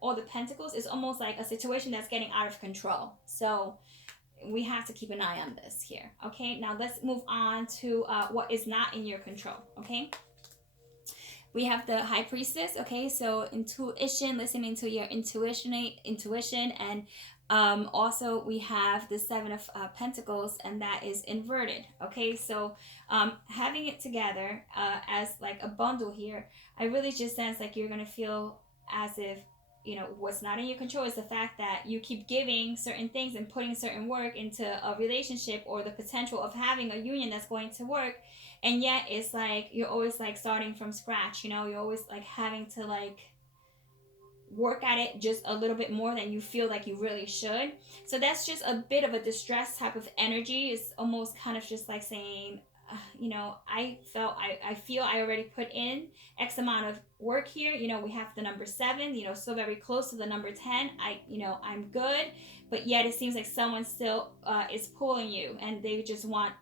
or the pentacles is almost like a situation that's getting out of control. So we have to keep an eye on this here. Okay, now let's move on to what is not in your control. Okay, we have the high priestess. Okay, so intuition, listening to your intuition, and also we have the seven of pentacles, and that is inverted. Okay, so having it together as like a bundle here, I really just sense like you're gonna feel as if, you know, what's not in your control is the fact that you keep giving certain things and putting certain work into a relationship or the potential of having a union that's going to work, and yet it's like you're always like starting from scratch. You know, you're always like having to like work at it just a little bit more than you feel like you really should. So that's just a bit of a distress type of energy. It's almost kind of just like saying, you know, I feel I already put in X amount of work here. You know, we have the number 7, you know, so very close to the number 10. You know, I'm good, but yet it seems like someone still is pulling you, and they just want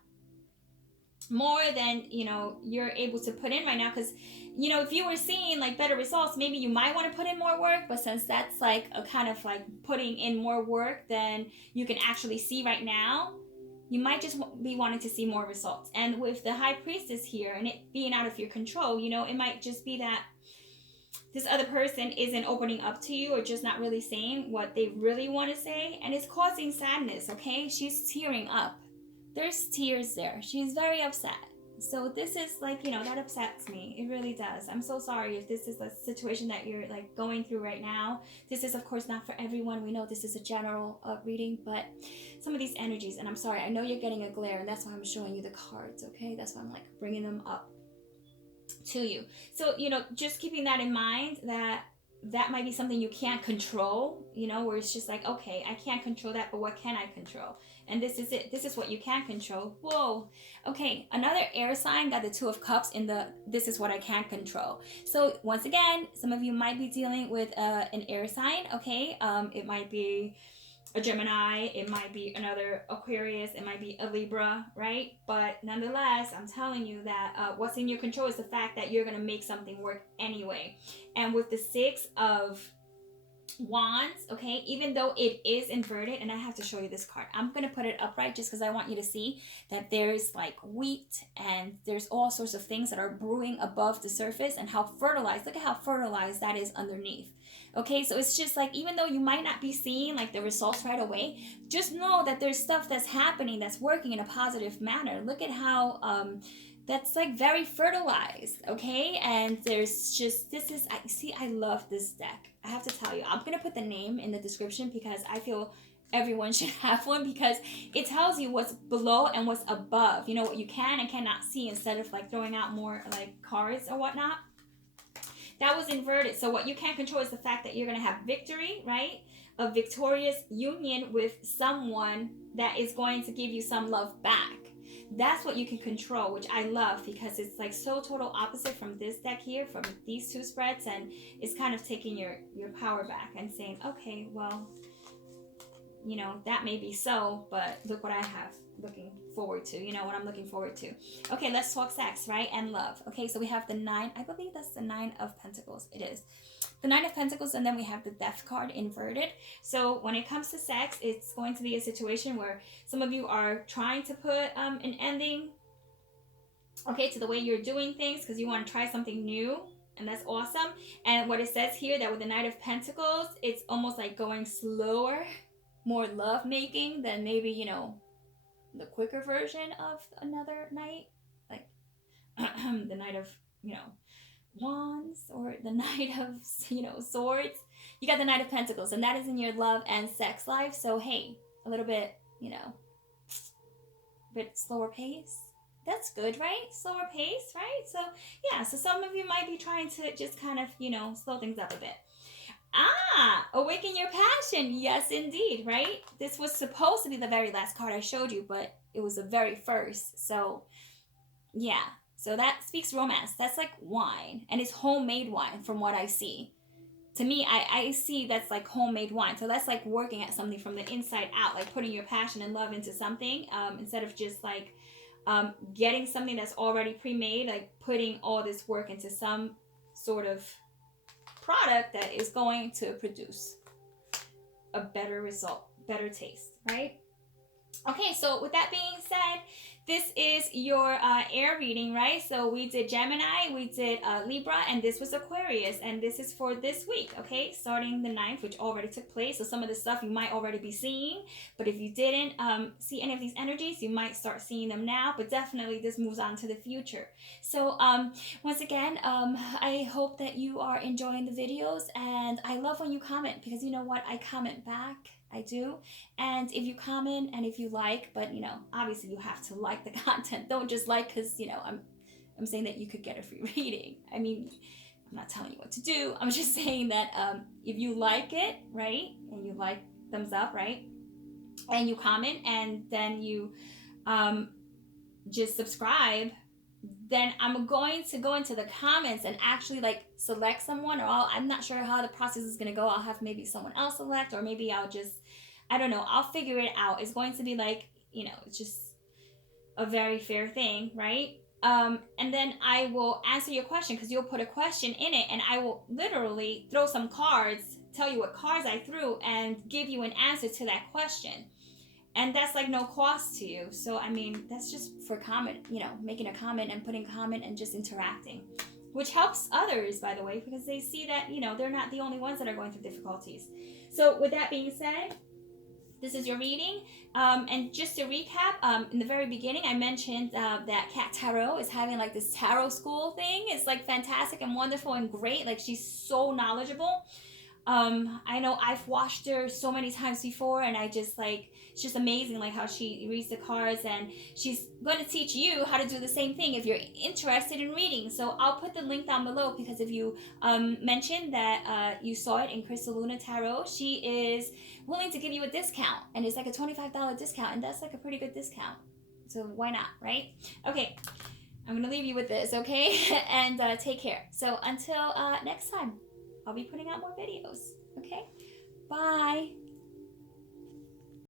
more than, you know, you're able to put in right now. Because, you know, if you were seeing like better results, maybe you might want to put in more work, but since that's like a kind of like putting in more work than you can actually see right now, you might just be wanting to see more results. And with the high priestess here and it being out of your control, you know, it might just be that this other person isn't opening up to you or just not really saying what they really want to say, and it's causing sadness. Okay, she's tearing up, there's tears there, she's very upset. So this is like, you know, that upsets me, it really does. I'm so sorry if this is a situation that you're like going through right now. This is of course not for everyone, we know this is a general reading, but some of these energies, and I'm sorry, I know you're getting a glare, and that's why I'm showing you the cards. Okay, that's why I'm like bringing them up to you. So, you know, just keeping that in mind, that that might be something you can't control, you know, where it's just like, okay, I can't control that, but what can I control? And this is it. This is what you can control. Whoa. Okay, another air sign got the 2 of Cups in the this is what I can't control. So once again, some of you might be dealing with an air sign. Okay, it might be a Gemini, it might be another Aquarius, it might be a Libra, right? But nonetheless, I'm telling you that what's in your control is the fact that you're gonna make something work anyway. And with the 6 of Wands, okay, even though it is inverted, and I have to show you this card, I'm gonna put it upright just because I want you to see that there's like wheat and there's all sorts of things that are brewing above the surface, and how fertilized, look at how fertilized that is underneath. Okay, so it's just like, even though you might not be seeing like the results right away, just know that there's stuff that's happening that's working in a positive manner. Look at how that's like very fertilized. Okay, and there's just, this is, I see, I love this deck. I have to tell you, I'm gonna put the name in the description because I feel everyone should have one, because it tells you what's below and what's above, you know, what you can and cannot see, instead of like throwing out more like cards or whatnot. That was inverted. So what you can't control is the fact that you're going to have victory, right? A victorious union with someone that is going to give you some love back. That's what you can control, which I love, because it's like so total opposite from this deck here, from these 2 spreads, and it's kind of taking your power back and saying, okay, well, you know, that may be so, but look what I have looking forward to, you know, what I'm looking forward to. Okay, let's talk sex, right? And love. Okay, so we have the 9, I believe that's the 9 of Pentacles. It is the 9 of Pentacles, and then we have the Death card inverted. So when it comes to sex, it's going to be a situation where some of you are trying to put an ending, okay, to the way you're doing things, because you want to try something new, and that's awesome. And what it says here, that with the Knight of Pentacles, it's almost like going slower, more love making than maybe, you know, the quicker version of another knight, like the Knight of, you know, Wands, or the Knight of, you know, Swords. You got the Knight of Pentacles, and that is in your love and sex life. So hey, a little bit, you know, a bit slower pace. That's good, right? Slower pace, right? So yeah, so some of you might be trying to just kind of, you know, slow things up a bit. Awaken your passion. Yes, indeed, right? This was supposed to be the very last card I showed you, but it was the very first. So, yeah. So that speaks romance. That's like wine, and it's homemade wine from what I see. To me, I see that's like homemade wine. So that's like working at something from the inside out, like putting your passion and love into something, instead of just like getting something that's already pre-made, like putting all this work into some sort of product that is going to produce a better result, better taste, right? Okay, so with that being said, this is your air reading, right? So we did Gemini, we did Libra, and this was Aquarius, and this is for this week, okay? Starting the 9th, which already took place. So some of the stuff you might already be seeing, but if you didn't see any of these energies, you might start seeing them now, but definitely this moves on to the future. So once again, I hope that you are enjoying the videos, and I love when you comment, because you know what? I comment back. I do. And if you comment and if you like, but you know, obviously you have to like the content. Don't just like because, you know, I'm saying that you could get a free reading. I mean, I'm not telling you what to do. I'm just saying that if you like it, right, and you like, thumbs up, right, and you comment and then you just subscribe, then I'm going to go into the comments and actually like select someone, or I'm not sure how the process is going to go. I'll have maybe someone else select, or maybe I'll just, I don't know, I'll figure it out. It's going to be like, you know, it's just a very fair thing, right? And then I will answer your question, because you'll put a question in it, and I will literally throw some cards, tell you what cards I threw, and give you an answer to that question. And that's like no cost to you. So I mean, that's just for comment, you know, making a comment and putting a comment and just interacting, which helps others, by the way, because they see that, you know, they're not the only ones that are going through difficulties. So with that being said, this is your reading. And just to recap, in the very beginning, I mentioned that Cat Tarot is having like this tarot school thing. It's like fantastic and wonderful and great. Like, she's so knowledgeable. I know I've watched her so many times before, and I just like, it's just amazing like how she reads the cards, and she's going to teach you how to do the same thing if you're interested in reading. So I'll put the link down below, because if you mentioned that you saw it in Crystal Luna Tarot, she is willing to give you a discount, and it's like a $25 discount, and that's like a pretty good discount. So why not, right? Okay, I'm going to leave you with this, okay? And take care. So until next time, I'll be putting out more videos, okay? Bye.